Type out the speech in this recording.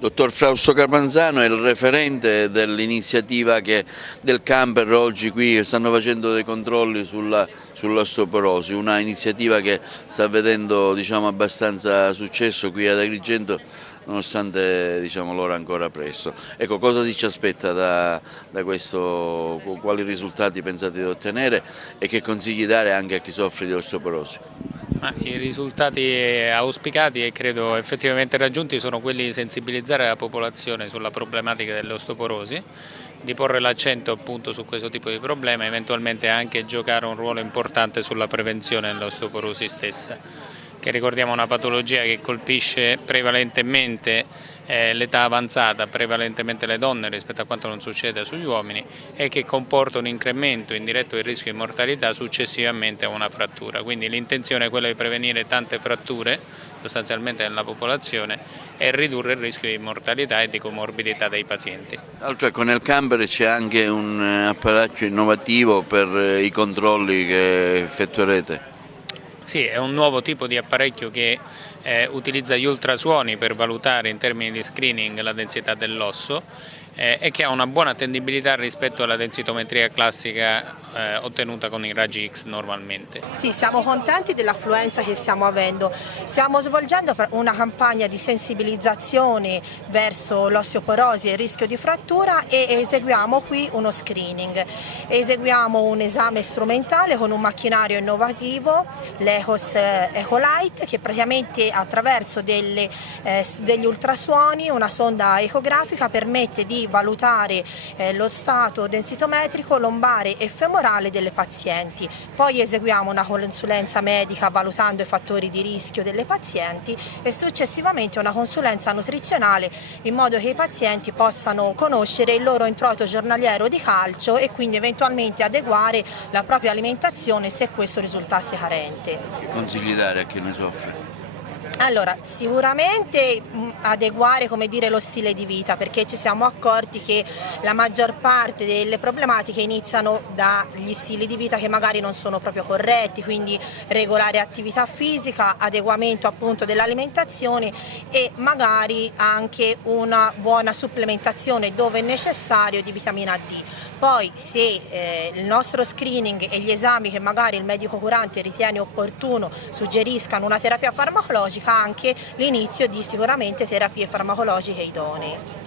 Dottor Fausto Capanzano è il referente dell'iniziativa del camper. Oggi qui stanno facendo dei controlli sull'osteoporosi, una iniziativa che sta vedendo abbastanza successo qui ad Agrigento, nonostante l'ora ancora presto. Ecco, cosa ci aspetta da questo, quali risultati pensate di ottenere e che consigli dare anche a chi soffre di osteoporosi? I risultati auspicati e credo effettivamente raggiunti sono quelli di sensibilizzare la popolazione sulla problematica dell'osteoporosi, di porre l'accento appunto su questo tipo di problema e eventualmente anche giocare un ruolo importante sulla prevenzione dell'osteoporosi stessa, che ricordiamo è una patologia che colpisce prevalentemente l'età avanzata, prevalentemente le donne rispetto a quanto non succede sugli uomini, e che comporta un incremento indiretto del rischio di mortalità successivamente a una frattura. Quindi l'intenzione è quella di prevenire tante fratture sostanzialmente nella popolazione e ridurre il rischio di mortalità e di comorbidità dei pazienti. Ecco, nel camper c'è anche un apparecchio innovativo per i controlli che effettuerete. Sì, è un nuovo tipo di apparecchio che utilizza gli ultrasuoni per valutare in termini di screening la densità dell'osso e che ha una buona attendibilità rispetto alla densitometria classica ottenuta con i raggi X normalmente. Sì, siamo contenti dell'affluenza che stiamo avendo. Stiamo svolgendo una campagna di sensibilizzazione verso l'osteoporosi e il rischio di frattura e eseguiamo qui uno screening. Eseguiamo un esame strumentale con un macchinario innovativo, l'Ecos Ecolite, che praticamente attraverso degli ultrasuoni, una sonda ecografica, permette di valutare lo stato densitometrico lombare e femorale delle pazienti. Poi eseguiamo una consulenza medica valutando i fattori di rischio delle pazienti e successivamente una consulenza nutrizionale in modo che i pazienti possano conoscere il loro introito giornaliero di calcio e quindi eventualmente adeguare la propria alimentazione se questo risultasse carente. Che consigli dare a chi ne soffre? Allora, sicuramente adeguare, lo stile di vita, perché ci siamo accorti che la maggior parte delle problematiche iniziano dagli stili di vita che magari non sono proprio corretti, quindi regolare attività fisica, adeguamento appunto dell'alimentazione e magari anche una buona supplementazione dove è necessario di vitamina D. Poi se il nostro screening e gli esami che magari il medico curante ritiene opportuno suggeriscano una terapia farmacologica, anche l'inizio di sicuramente terapie farmacologiche idonee.